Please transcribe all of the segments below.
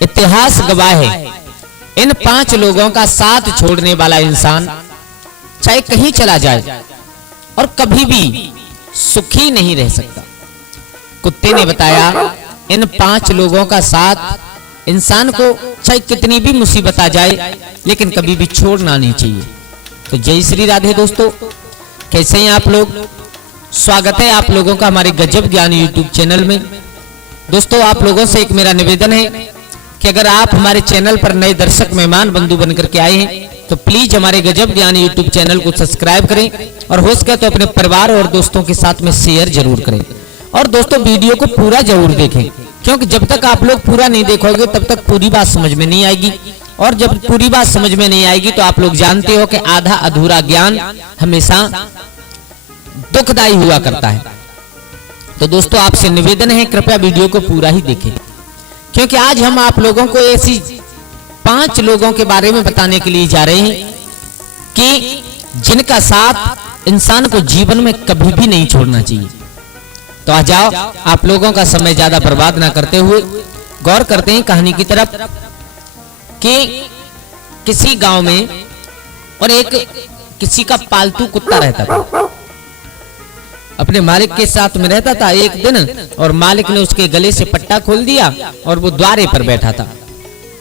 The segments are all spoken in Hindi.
इतिहास गवाह है, इन 5 लोगों का साथ छोड़ने वाला इंसान चाहे कहीं चला जाए और कभी भी सुखी नहीं रह सकता। कुत्ते ने बताया इन 5 लोगों का साथ इंसान को चाहे कितनी भी मुसीबत आ जाए लेकिन कभी भी छोड़ना नहीं चाहिए। तो जय श्री राधे दोस्तों, कैसे हैं आप लोग? स्वागत है आप लोगों का हमारे गजब ज्ञान यूट्यूब चैनल में। दोस्तों, आप लोगों से एक मेरा निवेदन है कि अगर आप हमारे चैनल पर नए दर्शक मेहमान बंधु बनकर के आए हैं तो प्लीज हमारे गजब ज्ञान यूट्यूब चैनल को सब्सक्राइब करें और हो सके तो अपने परिवार और दोस्तों के साथ में शेयर जरूर करें। और दोस्तों, वीडियो को पूरा जरूर देखें, क्योंकि जब तक आप लोग पूरा नहीं देखोगे तब तक पूरी बात समझ में नहीं आएगी, और जब पूरी बात समझ में नहीं आएगी तो आप लोग जानते हो कि आधा अधूरा ज्ञान हमेशा दुखदायी हुआ करता है। तो दोस्तों, आपसे निवेदन है कृपया वीडियो को पूरा ही देखें, क्योंकि आज हम आप लोगों को ऐसी 5 लोगों के बारे में बताने के लिए जा रहे हैं कि जिनका साथ इंसान को जीवन में कभी भी नहीं छोड़ना चाहिए। तो आ जाओ, आप लोगों का समय ज्यादा बर्बाद ना करते हुए गौर करते हैं कहानी की तरफ कि किसी गांव में और एक किसी का पालतू कुत्ता रहता था, अपने मालिक के साथ में रहता था। एक दिन और मालिक ने उसके गले से पट्टा खोल दिया और वो द्वारे पर बैठा था।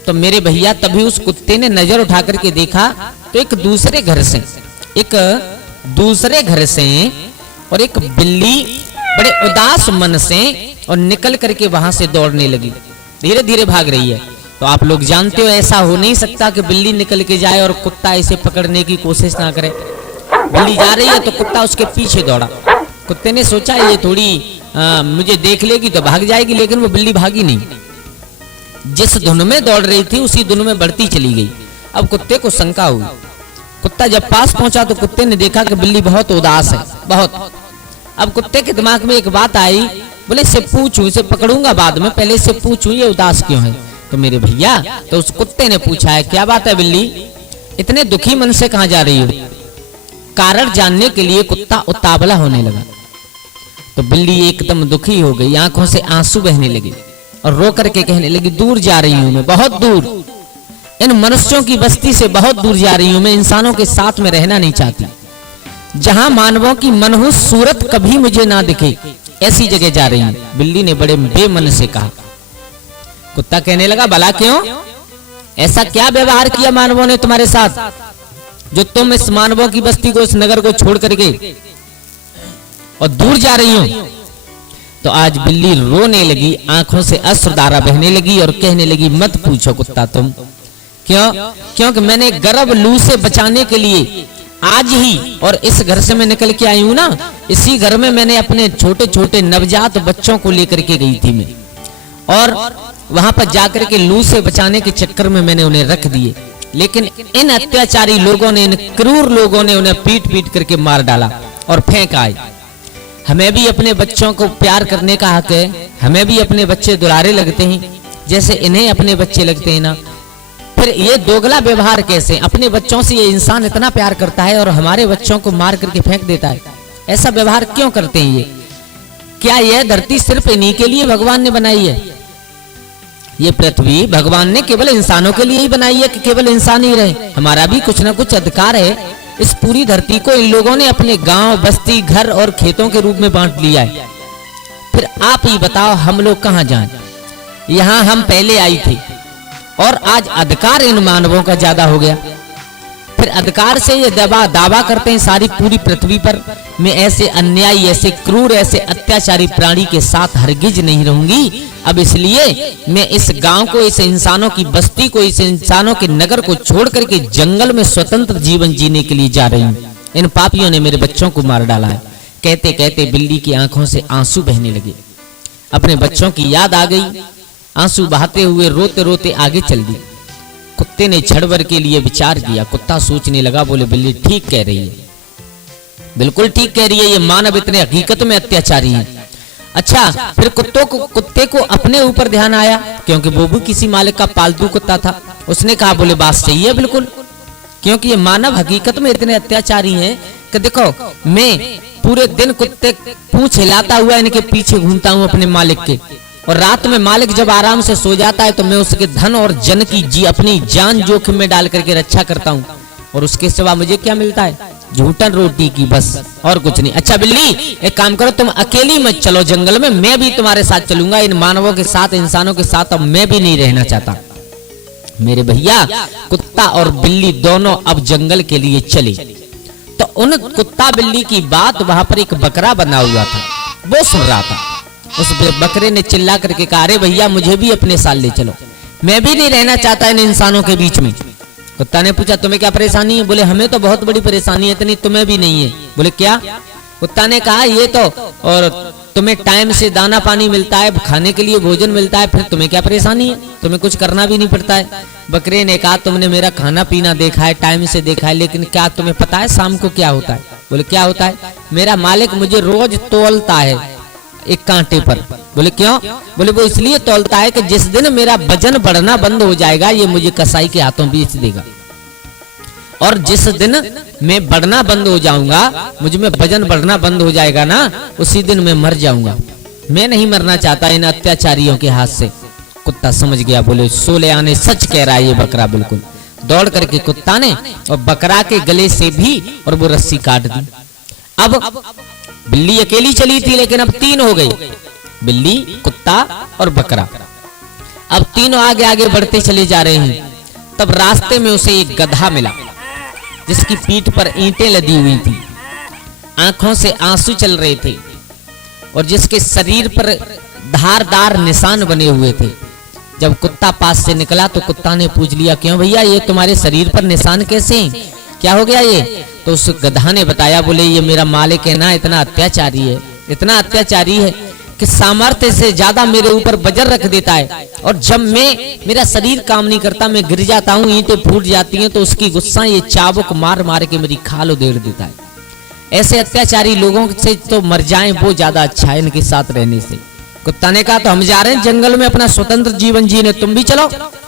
तो मेरे भैया तभी उस कुत्ते ने नजर उठा करके देखा तो एक दूसरे घर से और एक बिल्ली बड़े उदास मन से और निकल करके वहां से दौड़ने लगी, धीरे धीरे भाग रही है। तो आप लोग जानते हो ऐसा हो नहीं सकता कि बिल्ली निकल के जाए और कुत्ता इसे पकड़ने की कोशिश ना करे। बिल्ली जा रही है तो कुत्ता उसके पीछे दौड़ा। कुत्ते ने सोचा ये थोड़ी मुझे देख लेगी तो भाग जाएगी, लेकिन वो बिल्ली भागी नहीं। जिस धुन में दौड़ रही थी उसी धुन में बढ़ती चली गई। अब कुत्ते को शंका हुई। कुत्ता जब पास पहुंचा तो कुत्ते ने देखा कि बिल्ली बहुत उदास है, बहुत। अब कुत्ते के दिमाग में एक बात आई, बोले इससे पूछूं, इसे पकड़ूंगा बाद में, पहले इससे पूछूं ये उदास क्यों है। तो मेरे भैया, तो उस कुत्ते ने पूछा है क्या बात है बिल्ली, इतने दुखी मन से कहां जा रही हो? कारण जानने के लिए कुत्ता उतावला होने लगा। तो बिल्ली एकदम दुखी हो गई, आंखों से आंसू बहने लगे और रो करके कहने लगी दूर जा रही हूं मैं, बहुत दूर, इन मनुष्यों की बस्ती से बहुत दूर जा रही हूं मैं, इंसानों के साथ में रहना नहीं चाहती, जहां मानवों की मनहूस सूरत कभी मुझे ना दिखे ऐसी जगह जा रही हूं। बिल्ली ने बड़े बेमन से कहा। कुत्ता कहने लगा भला क्यों, ऐसा क्या व्यवहार किया मानवों ने तुम्हारे साथ जो तुम इस मानवों की बस्ती को, इस नगर को छोड़ करके और दूर जा रही हो? तो आज बिल्ली रोने लगी, आंखों से अश्रुधारा बहने लगी और कहने लगी मत पूछो कुत्ता तुम, क्यों? क्योंकि मैंने गर्भ लू से बचाने के लिए आज ही और इस घर से मैं निकल के आई हूं ना, इसी घर में मैंने अपने छोटे छोटे नवजात बच्चों को लेकर के गई थी मैं, और वहां पर जाकर के लू से बचाने के चक्कर में मैंने उन्हें रख दिए, लेकिन इन अत्याचारी लोगों ने, इन क्रूर लोगों ने उन्हें पीट पीट करके मार डाला और फेंक आए। हमें भी अपने बच्चों को प्यार करने का हक है, हमें भी अपने बच्चे दुलारे लगते हैं जैसे इन्हें अपने बच्चे लगते हैं ना। फिर ये दोगला व्यवहार कैसे? अपने बच्चों से ये इंसान इतना प्यार करता है और हमारे बच्चों को मार करके फेंक देता है, ऐसा व्यवहार क्यों करते हैं ये? क्या यह धरती सिर्फ इन्हीं के लिए भगवान ने बनाई है? ये पृथ्वी भगवान ने केवल इंसानों के लिए ही बनाई है कि केवल इंसान ही रहे? हमारा भी कुछ ना कुछ अधिकार है। इस पूरी धरती को इन लोगों ने अपने गांव, बस्ती, घर और खेतों के रूप में बांट लिया है। फिर आप ही बताओ हम लोग कहां जाएं? यहां हम पहले आई थे और आज अधिकार इन मानवों का ज्यादा हो गया। फिर अधिकार से ये दावा करते हैं सारी पूरी पृथ्वी पर मैं ऐसे अन्यायी, ऐसे क्रूर, ऐसे अत्याचारी प्राणी के साथ हरगिज नहीं रहूंगी। अब इसलिए मैं इस गांव को, इस इंसानों की बस्ती को, इस इंसानों के नगर को छोड़ करके जंगल में स्वतंत्र जीवन जीने के लिए जा रही हूं। इन पापियों ने मेरे बच्चों को मार डाला है। कहते कहते बिल्ली की आंखों से आंसू बहने लगे। अपने बच्चों की याद आ गई, आंसू बहाते हुए रोते रोते आगे चल दी। कुत्ते ने क्षण भर के लिए विचार किया। कुत्ता सोचने लगा, बोले बिल्ली ठीक कह रही है, बिल्कुल ठीक कह रही है, ये मानव इतने हकीकत में अत्याचारी हैं। अच्छा, फिर कुत्ते को अपने ऊपर ध्यान आया, क्योंकि वो भी किसी मालिक का पालतू कुत्ता था। उसने कहा बोले बात सही है बिल्कुल, क्योंकि ये मानव हकीकत में इतने अत्याचारी हैं कि देखो मैं पूरे दिन कुत्ते पूंछ हिलाता हुआ इनके पीछे घूमता हूं अपने मालिक के, और रात में मालिक जब आराम से सो जाता है तो मैं उसके धन और जन की अपनी जान जोखिम में डाल करके रक्षा करता हूँ, और उसके सिवा मुझे क्या मिलता है? झूठन रोटी की, बस और कुछ नहीं। अच्छा बिल्ली, एक काम करो, तुम अकेली मत चलो जंगल में, मैं भी तुम्हारे साथ चलूंगा। इन मानवों के साथ, इंसानों के साथ अब मैं भी नहीं रहना चाहता। मेरे भैया, कुत्ता और बिल्ली दोनों अब जंगल के लिए चले। तो उन कुत्ता बिल्ली की बात, वहां पर एक बकरा बना हुआ था, वो सुन रहा था। उस बकरे ने चिल्ला करके कहा, अरे भैया मुझे भी अपने साथ ले चलो, मैं भी नहीं रहना चाहता इन इंसानों के बीच में। कुत्ता ने पूछा, तुम्हें क्या परेशानी है? बोले, हमें तो बहुत बड़ी परेशानी है, इतनी तुम्हें भी नहीं है। बोले, क्या? कुत्ता ने कहा, ये तो, और तुम्हें टाइम से दाना पानी मिलता है, खाने के लिए भोजन मिलता है, फिर तुम्हें क्या परेशानी है? तुम्हें कुछ करना भी नहीं पड़ता है। बकरे ने कहा, तुमने मेरा खाना पीना देखा है, टाइम से देखा है, लेकिन क्या तुम्हें पता है शाम को क्या होता है? बोले, क्या होता है? मेरा मालिक मुझे रोज तोलता है एक कांटे पर। बोले, क्यों? बोले, वो इसलिए तोलता है कि जिस दिन मेरा वजन बढ़ना बंद हो जाएगा, ये मुझे कसाई के हाथों बेच देगा, और जिस दिन मैं बढ़ना बंद हो जाऊंगा, मुझ में वजन बढ़ना बंद हो जाएगा ना, उसी दिन मैं मर जाऊंगा। मैं नहीं मरना चाहता इन अत्याचारियों के हाथ से। कुत्ता समझ गया, बोले, सोले आने सच कह रहा है ये बकरा। बिल्कुल दौड़ करके कुत्ता ने और बकरा के गले से भी और वो रस्सी काट दी। अब बिल्ली अकेली चली थी, लेकिन अब 3 हो गई, बिल्ली, कुत्ता और बकरा। अब तीनों आगे आगे बढ़ते चले जा रहे हैं। तब रास्ते में उसे एक गधा मिला, जिसकी पीठ पर ईंटें लदी हुई थी, आंखों से आंसू चल रहे थे, और जिसके शरीर पर धारदार निशान बने हुए थे। जब कुत्ता पास से निकला तो कुत्ता ने पूछ लिया, क्यों भैया, ये तुम्हारे शरीर पर निशान कैसे हैं? क्या हो गया ये? तो उस गधा ने बताया, बोले, ये मेरा मालिक है ना, इतना अत्याचारी है, इतना अत्याचारी है कि सामर्थ्य से ज्यादा मेरे ऊपर बजर रख देता है, और जब मेरा शरीर काम नहीं करता, मैं गिर जाता हूँ, ईंटें फूट जाती हैं, तो उसकी गुस्सा ये चाबुक मार मार के मेरी खाल उधेड़ देता है। ऐसे अत्याचारी लोगों से तो मर जाएं, वो ज्यादा अच्छा है इनके साथ रहने से। कुत्ता ने कहा, तो हम जा रहे हैं जंगल में अपना स्वतंत्र जीवन जीने, तुम भी चलो।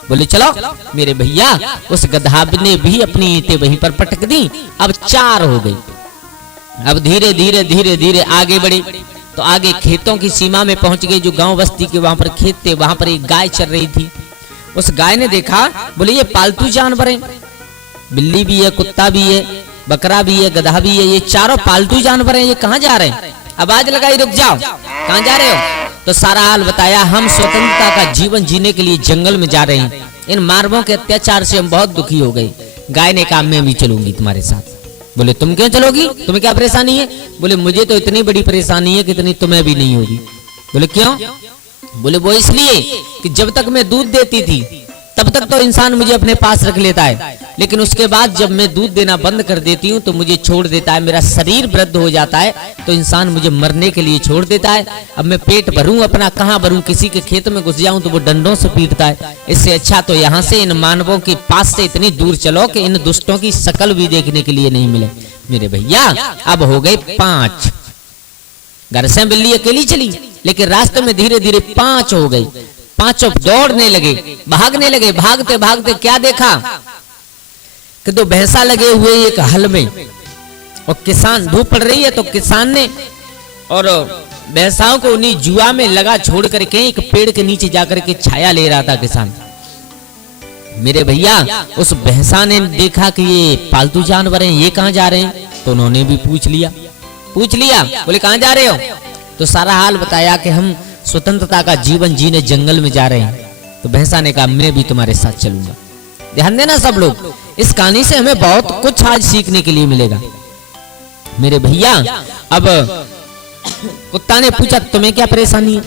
बोले, चलो। मेरे भैया, उस गधा ने भी अपनी ईंटें वहीं पर पटक दी। अब 4 हो गई। अब धीरे धीरे धीरे धीरे आगे बढ़े, तो आगे खेतों की सीमा में पहुंच गए, जो गांव बस्ती के वहां पर खेत थे। वहां पर एक गाय चल रही थी। उस गाय ने देखा, बोले, ये पालतू जानवर है, बिल्ली भी है, कुत्ता भी है, बकरा भी है, गधा भी है, ये चारों पालतू जानवर हैं, ये कहाँ जा रहे हैं? आवाज लगाई, रुक जाओ, कहाँ जा रहे हो? तो सारा हाल बताया, हम स्वतंत्रता का जीवन जीने के लिए जंगल में जा रहे हैं, इन मानवों के अत्याचार से हम बहुत दुखी हो गए। गाय ने कहा, मैं भी चलूंगी तुम्हारे साथ। बोले, तुम क्यों चलोगी? तुम्हें क्या परेशानी है? बोले, मुझे तो इतनी बड़ी परेशानी है कि इतनी तुम्हें भी नहीं होगी। बोले, क्यों? बोले, वो इसलिए कि जब तक मैं दूध देती थी तब तक तो इंसान मुझे अपने पास रख लेता है, लेकिन उसके बाद जब मैं दूध देना बंद कर देती हूँ तो मुझे छोड़ देता है, मेरा शरीर वृद्ध हो जाता है, तो इंसान मुझे मरने के लिए छोड़ देता है। अब मैं पेट भरूं अपना, कहाँ भरूं? किसी के खेत में घुस जाऊं तो वो डंडों से पीटता है। इससे अच्छा तो यहाँ से इन मानवों के पास से इतनी दूर चलो कि इन दुष्टों की शकल भी देखने के लिए नहीं मिले। मेरे भैया, अब हो गए 5। घर से बिल्ली अकेली चली, लेकिन रास्ते में धीरे धीरे 5 हो गई। 5 दौड़ने लगे, भागने लगे। भागते भागते क्या देखा कि 2 भैंसा लगे हुए एक हल में, और किसान, धूप पड़ रही है तो किसान ने और भैंसाओं को उन्हीं जुआ में लगा छोड़ करके एक पेड़ के नीचे जाकर के छाया ले रहा था किसान। मेरे भैया, उस भैंसा ने देखा कि ये पालतू जानवर हैं, ये कहाँ जा रहे हैं? तो उन्होंने भी पूछ लिया। बोले, कहाँ जा रहे हो? तो सारा हाल बताया कि हम स्वतंत्रता का जीवन जीने जंगल में जा रहे हैं। तो भैंसा ने कहा, मैं भी तुम्हारे साथ चलूंगा। ध्यान देना सब लोग, इस कहानी से हमें बहुत कुछ आज सीखने के लिए मिलेगा। मेरे भैया, अब कुत्ता ने पूछा, तुम्हें क्या परेशानी है?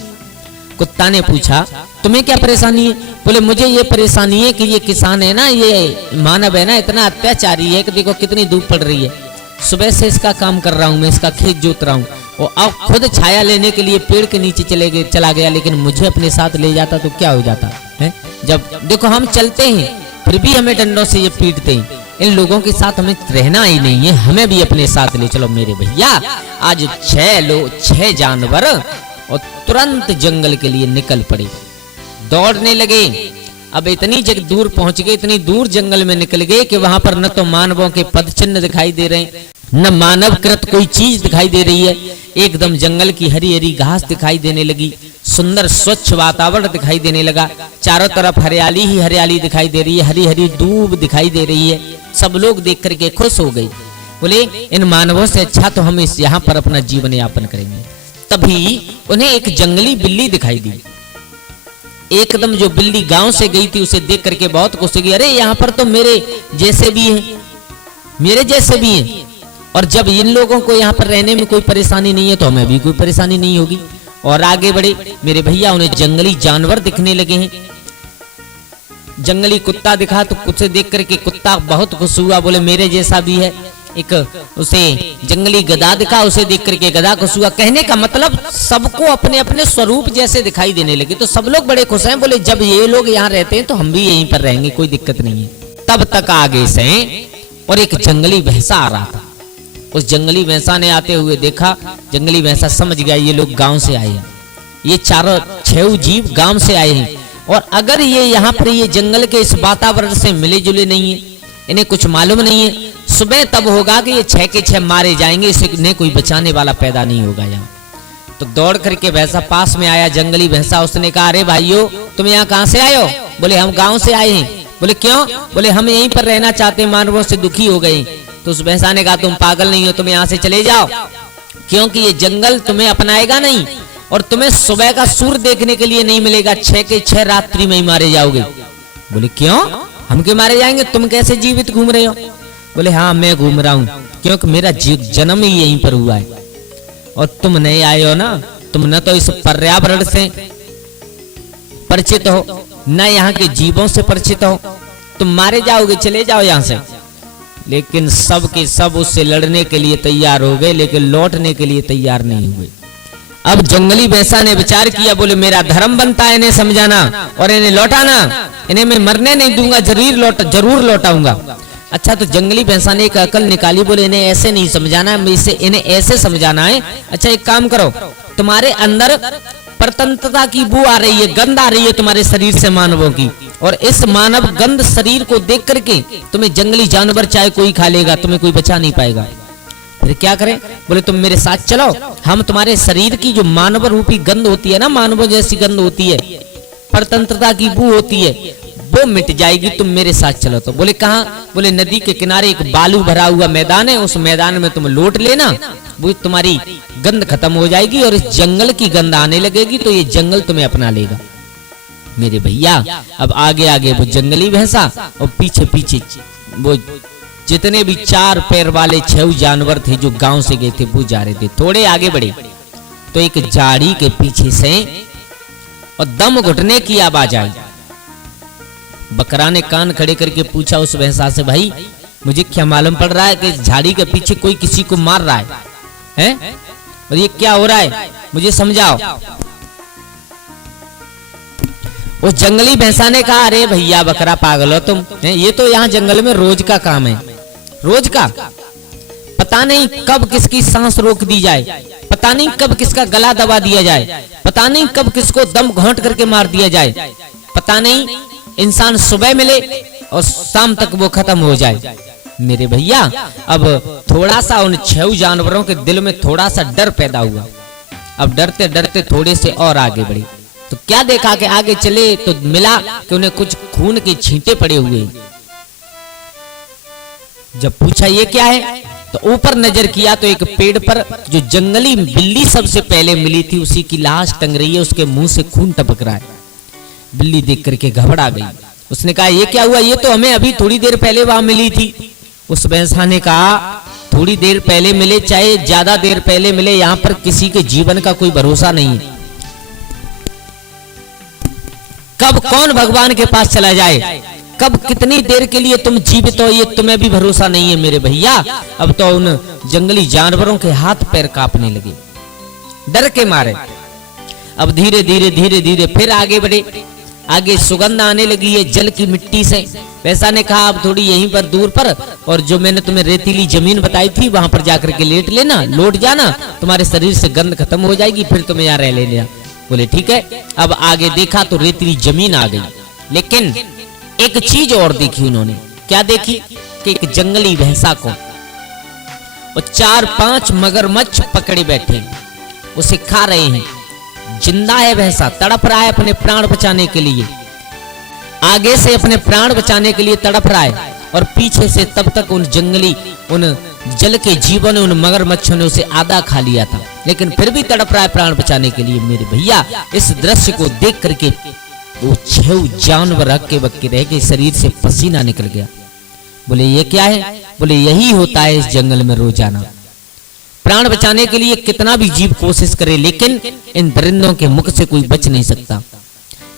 कुत्ता ने पूछा, तुम्हें क्या परेशानी है? बोले, मुझे ये परेशानी है कि ये किसान है ना, ये मानव है ना, इतना अत्याचारी है कि देखो कितनी धूप पड़ रही है, सुबह से इसका काम कर रहा हूं मैं, इसका खेत जोत रहा हूं, वो अब खुद छाया लेने के लिए पेड़ के नीचे चला गया, लेकिन मुझे अपने साथ ले जाता तो क्या हो जाता है? जब देखो हम चलते हैं फिर भी हमें डंडों से ये पीटते हैं। इन लोगों के साथ हमें रहना ही नहीं है, हमें भी अपने साथ ले चलो। मेरे भैया, आज 6 जानवर और तुरंत जंगल के लिए निकल पड़े, दौड़ने लगे। अब इतनी जगह दूर पहुंच गए, इतनी दूर जंगल में निकल गए कि वहां पर न तो मानवों के पद चिन्ह दिखाई दे रहे हैं, न मानव कृत कोई चीज दिखाई दे रही है। एकदम जंगल की हरी हरी घास दिखाई देने लगी, सुंदर स्वच्छ वातावरण दिखाई देने लगा। चारों तरफ हरियाली ही हरियाली दिखाई दे रही है, हरी हरी दूब दिखाई दे रही है। सब लोग देख करके खुश हो गए, बोले इन मानवों से अच्छा तो हम इस यहाँ पर अपना जीवन यापन करेंगे। तभी उन्हें एक जंगली बिल्ली दिखाई दी। एकदम जो बिल्ली गांव से गई थी उसे देख करके बहुत खुश हुई, अरे यहाँ पर तो मेरे जैसे भी हैं, मेरे जैसे भी हैं, और जब इन लोगों को यहाँ पर रहने में कोई परेशानी नहीं है तो हमें भी कोई परेशानी नहीं होगी। और आगे बढ़े मेरे भैया, उन्हें जंगली जानवर दिखने लगे हैं। जंगली कुत्ता दिखा तो उसे देख करके कुत्ता बहुत खुश हुआ, बोले मेरे जैसा भी है। एक उसे जंगली गधा दिखा, उसे देख करके गधा खुश हुआ। कहने का मतलब सबको अपने अपने स्वरूप जैसे दिखाई देने लगे, तो सब लोग बड़े खुश हैं। बोले जब ये लोग यहाँ रहते हैं तो हम भी यहीं पर रहेंगे, कोई दिक्कत नहीं है। तब तक आगे से और एक जंगली भैंसा आ रहा था। उस जंगली भैंसा ने आते हुए देखा, जंगली भैंसा समझ गया ये लोग गांव से आए हैं, ये चारों 6 जीव गांव से आए हैं, और अगर ये यहाँ पर ये जंगल के इस वातावरण से मिले जुले नहीं है, इन्हें कुछ मालूम नहीं है, सुबह तब होगा कि ये 6 के 6 मारे जाएंगे, इन्हें कोई बचाने वाला पैदा नहीं होगा यहाँ। तो दौड़ करके भैंसा पास में आया, जंगली भैंसा, उसने कहा अरे भाइयों तुम यहाँ कहाँ से आए हो? बोले हम गाँव से आए हैं। बोले क्यों? बोले हम यहीं पर रहना चाहते हैं, मानवों से दुखी हो गए। तो उस भैंसा ने कहा तुम पागल नहीं हो, तुम यहाँ से चले जाओ, क्योंकि ये जंगल तुम्हें अपनाएगा नहीं, और तुम्हें सुबह का सूर्य देखने के लिए नहीं मिलेगा, 6 के 6 रात्रि में ही मारे जाओगे। बोले क्यों? हम क्यों मारे जाएंगे? तुम कैसे जीवित घूम रहे हो? बोले हाँ मैं घूम रहा हूँ, क्योंकि मेरा जन्म ही यहीं पर हुआ है, और तुम नहीं आए हो ना, तुम न तो इस पर्यावरण से परिचित हो, न यहाँ के जीवों से परिचित हो, तुम मारे जाओगे, चले जाओ यहाँ से। लेकिन सब के सब उससे लड़ने के लिए तैयार हो गए, लेकिन लौटने के लिए तैयार नहीं हुए। अब जंगली भैंसा ने विचार किया, बोले मेरा धर्म बनता है इन्हें समझाना और इन्हें लौटाना, इन्हें मैं मरने नहीं दूंगा, जरूर लौटाऊंगा। अच्छा, तो जंगली भैंसा ने एक अकल निकाली, बोले इन्हें ऐसे नहीं समझाना, इन्हें ऐसे समझाना है। अच्छा एक काम करो, तुम्हारे अंदर परतंत्रता की बू आ रही है, गंध आ रही है तुम्हारे शरीर से मानवों की, और इस मानव गंध शरीर को देख करके तुम्हें जंगली जानवर चाहे कोई खा लेगा, तुम्हें कोई बचा नहीं पाएगा। फिर क्या करें? बोले तुम मेरे साथ चलो, हम तुम्हारे शरीर की जो मानव रूपी गंध होती है ना, मानव जैसी गंध होती है, परतंत्रता की बू होती है, वो मिट जाएगी, तुम मेरे साथ चलो। तो बोले कहाँ? बोले नदी के किनारे एक बालू भरा हुआ मैदान है, उस मैदान में तुम लौट लेना, वो तुम्हारी गंध खत्म हो जाएगी और इस जंगल की गंध आने लगेगी, तो ये जंगल तुम्हें अपना लेगा। मेरे भैया अब आगे आगे वो जंगली भैंसा और पीछे पीछे वो जितने भी 4 पैर वाले 6 जानवर थे जो गांव से गए थे वो जा रहे थे। थोड़े आगे बढ़े तो एक झाड़ी के पीछे से और दम घुटने की आवाज आई। बकरा ने कान खड़े करके पूछा उस भैंसा से, भाई मुझे क्या मालूम पड़ रहा है कि झाड़ी के पीछे कोई किसी को मार रहा है? और ये क्या हो रहा है, मुझे समझाओ। उस जंगली भैंसा ने कहा, अरे भैया बकरा पागल हो तुम, ये तो यहाँ जंगल में रोज का काम है, रोज का। पता नहीं कब किसकी सांस रोक दी जाए, पता नहीं कब किसका गला दबा दिया जाए, पता नहीं कब किसको दम घोंट करके मार दिया जाए, पता नहीं इंसान सुबह मिले और शाम तक वो खत्म हो जाए। मेरे भैया अब थोड़ा सा उन 6 जानवरों के दिल में थोड़ा सा डर पैदा हुआ। अब डरते डरते थोड़े से और आगे बढ़े तो क्या देखा कि आगे चले तो मिला कि उन्हें कुछ खून के छींटे पड़े हुए। जब पूछा ये क्या है तो ऊपर नजर किया तो एक पेड़ पर जो जंगली बिल्ली सबसे पहले मिली थी उसी की लाश टंग रही है, उसके मुंह से खून टपक रहा है। बिल्ली देख करके घबरा गई, उसने कहा ये क्या हुआ, ये तो हमें अभी थोड़ी देर पहले वहां मिली थी। उस भैंसा ने कहा थोड़ी देर पहले मिले चाहे ज्यादा देर पहले मिले, यहाँ पर किसी के जीवन का कोई भरोसा नहीं है, कब कौन भगवान के पास चला जाए, कब कितनी देर के लिए तुम जीवित हो ये तुम्हें भी भरोसा नहीं है। मेरे भैया अब तो उन जंगली जानवरों के हाथ पैर कांपने लगे डर के मारे। अब धीरे धीरे धीरे धीरे फिर आगे बढ़े, आगे सुगंध आने लगी है जल की मिट्टी से। वैसा ने कहा अब थोड़ी यहीं पर दूर पर, और जो मैंने तुम्हें रेतीली जमीन बताई थी वहां पर जाकर के लेट लेना, लौट जाना, तुम्हारे शरीर से गंध खत्म हो जाएगी, फिर तुम्हें यहाँ रह लेना। बोले ठीक है। अब आगे देखा तो रेतीली जमीन आ गई, लेकिन एक चीज और देखी उन्होंने। क्या देखी कि एक जंगली भैंसा को और 4-5 मगरमच्छ पकड़े बैठे उसे खा रहे हैं। जिंदा है भैंसा, तड़प रहा है अपने प्राण बचाने के लिए, आगे से अपने प्राण बचाने के लिए तड़प रहा है, और पीछे से तब तक उन जंगली, उन जल के जीवों ने, उन मगरमच्छों ने उसे आधा खा लिया था, लेकिन फिर भी तड़प रहा है प्राण बचाने के लिए। मेरे भैया, इस दृश्य को देख करके वो 6 जानवर हक्के बक्के रह गए, शरीर से पसीना निकल गया। बोले ये क्या है? बोले यही होता है इस जंगल में रोजाना। प्राण बचाने के लिए कितना भी जीव कोशिश करे, लेकिन इन दरिंदों के मुख से कोई बच नहीं सकता।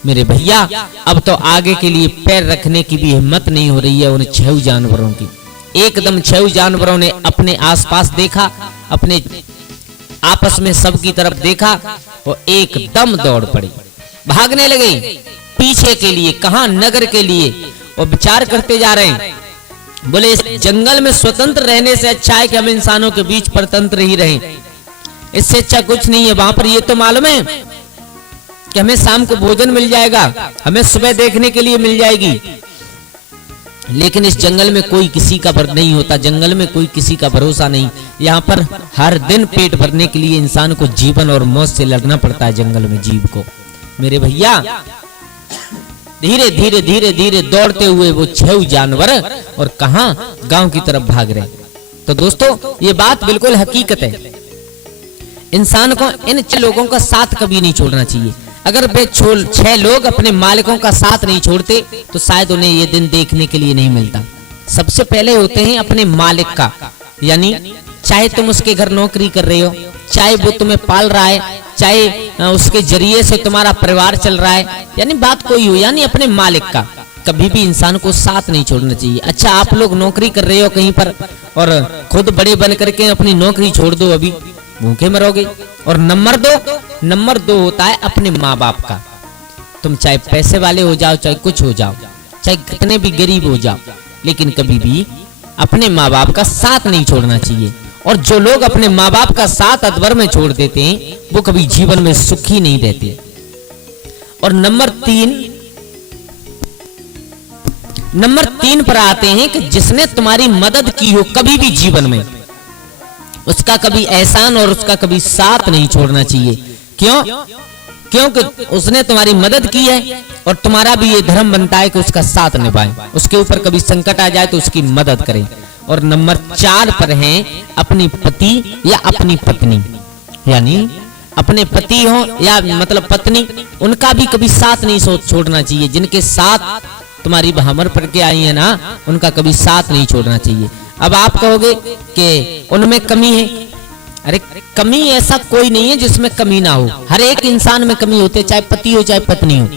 मेरे भैया, अब तो आगे के लिए पैर रखने की भी हिम्मत नहीं हो रही है उन 6 जानवरों की। एकदम 6 जानवरों ने अपने आसपास देखा, अपने आपस में सबकी तरफ देखा, और एकदम दौड़ पड़ी, भागने लगे पीछे के लिए, कहां? नगर के लिए। और विचार करते जा रहे हैं, बोले इस जंगल में स्वतंत्र रहने से अच्छा है कि हम इंसानों के बीच परतंत्र ही रहें, इससे अच्छा कुछ नहीं है। वहां पर ये तो मालूम है कि हमें शाम को भोजन मिल जाएगा, हमें सुबह देखने के लिए मिल जाएगी, लेकिन इस जंगल में कोई किसी का भर नहीं होता, जंगल में कोई किसी का भरोसा नहीं। यहाँ पर हर दिन पेट भरने के लिए इंसान को जीवन और मौत से लड़ना पड़ता है जंगल में जीव को। मेरे भैया, धीरे धीरे धीरे धीरे दौड़ते हुए वो 6 जानवर और कहां? गांव की तरफ भाग रहे। तो दोस्तों, ये बात बिल्कुल हकीकत है। इंसान को इन 6 लोगों का साथ कभी नहीं छोड़ना चाहिए। अगर वे 6 लोग अपने मालिकों का साथ नहीं छोड़ते तो शायद उन्हें ये दिन देखने के लिए नहीं मिलता। सबसे पहले होते हैं अपने मालिक का, यानी चाहे तुम उसके घर नौकरी कर रहे हो, चाहे वो तुम्हें पाल रहा है, चाहे उसके जरिए से तुम्हारा परिवार चल रहा है, यानी बात कोई हो, यानी अपने मालिक का कभी भी इंसान को साथ नहीं छोड़ना चाहिए। अच्छा, आप लोग नौकरी कर रहे हो कहीं पर और खुद बड़े बन करके अपनी नौकरी छोड़ दो, अभी भूखे मरोगे। और नंबर 2 होता है अपने माँ बाप का। तुम चाहे पैसे वाले हो जाओ, चाहे कुछ हो जाओ, चाहे कितने भी गरीब हो जाओ, लेकिन कभी भी अपने माँ बाप का साथ नहीं छोड़ना चाहिए। और जो लोग अपने माँ बाप का साथ अधवर में छोड़ देते हैं वो कभी जीवन में सुखी नहीं रहते। और नंबर 3 पर आते हैं कि जिसने तुम्हारी मदद की हो कभी भी जीवन में, उसका कभी एहसान और उसका कभी साथ नहीं छोड़ना चाहिए। क्यों? क्योंकि उसने तुम्हारी मदद की है और तुम्हारा भी ये धर्म बनता है कि उसका साथ निभाएं, उसके ऊपर कभी संकट आ जाए तो उसकी मदद करें। और नंबर 4 पर है अपनी पति या अपनी पत्नी, यानी अपने पति हो या मतलब पत्नी, उनका भी कभी साथ नहीं छोड़ना चाहिए। जिनके साथ तुम्हारी भंवर पड़ के आई है ना, उनका कभी साथ नहीं छोड़ना चाहिए। अब आप कहोगे कि उनमें कमी है, अरे कमी ऐसा कोई नहीं है जिसमें कमी ना हो, हर एक इंसान में कमी होती है, चाहे पति हो चाहे पत्नी हो,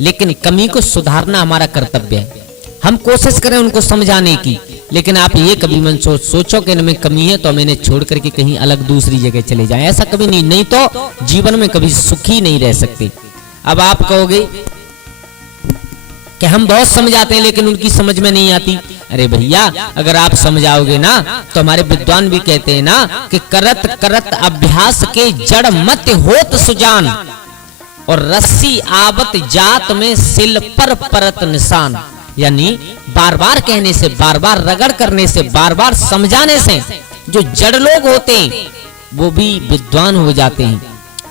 लेकिन कमी को सुधारना हमारा कर्तव्य है। हम कोशिश करें उनको समझाने की, लेकिन आप ये कभी मन सोचो कि इनमें कमी है तो हम इन्हें छोड़ करके कहीं अलग दूसरी जगह चले जाएं, ऐसा कभी नहीं तो जीवन में कभी सुखी नहीं रह सकते। अब आप कहोगे कि हम बहुत समझाते हैं लेकिन उनकी समझ में नहीं आती। अरे भैया, अगर आप समझाओगे ना तो हमारे विद्वान भी कहते हैं ना कि करत करत अभ्यास के जड़ मत होत सुजान, और रस्सी आवत जात में सिल पर परत निशान, यानी बार बार कहने से, बार बार रगड़ करने से, बार बार समझाने से जो जड़ लोग होते हैं वो भी विद्वान हो जाते हैं।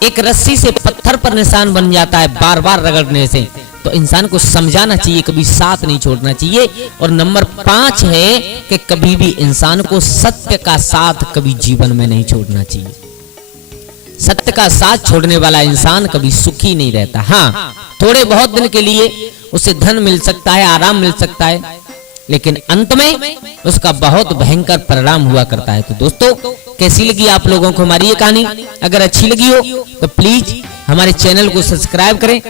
एक रस्सी से पत्थर पर निशान बन जाता है बार बार रगड़ने से। तो इंसान को समझाना चाहिए, कभी साथ नहीं छोड़ना चाहिए। और नंबर 5 है कि कभी भी इंसान को सत्य का साथ कभी जीवन में नहीं छोड़ना चाहिए। सत्य का साथ छोड़ने वाला इंसान कभी सुखी नहीं रहता। हाँ, थोड़े बहुत दिन के लिए उसे धन मिल सकता है, आराम मिल सकता है, लेकिन अंत में उसका बहुत भयंकर परिणाम हुआ करता है। तो दोस्तों, कैसी लगी आप लोगों को हमारी ये कहानी? अगर अच्छी लगी हो तो प्लीज हमारे चैनल को सब्सक्राइब करें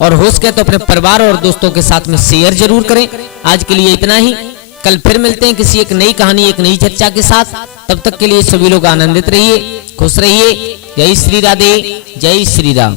और हो सके तो अपने परिवार और दोस्तों के साथ में शेयर जरूर करें। आज के लिए इतना ही, कल फिर मिलते हैं किसी एक नई कहानी, एक नई चर्चा के साथ। तब तक के लिए सभी लोग आनंदित रहिए, खुश रहिए। जय श्री राधे, जय श्री राम।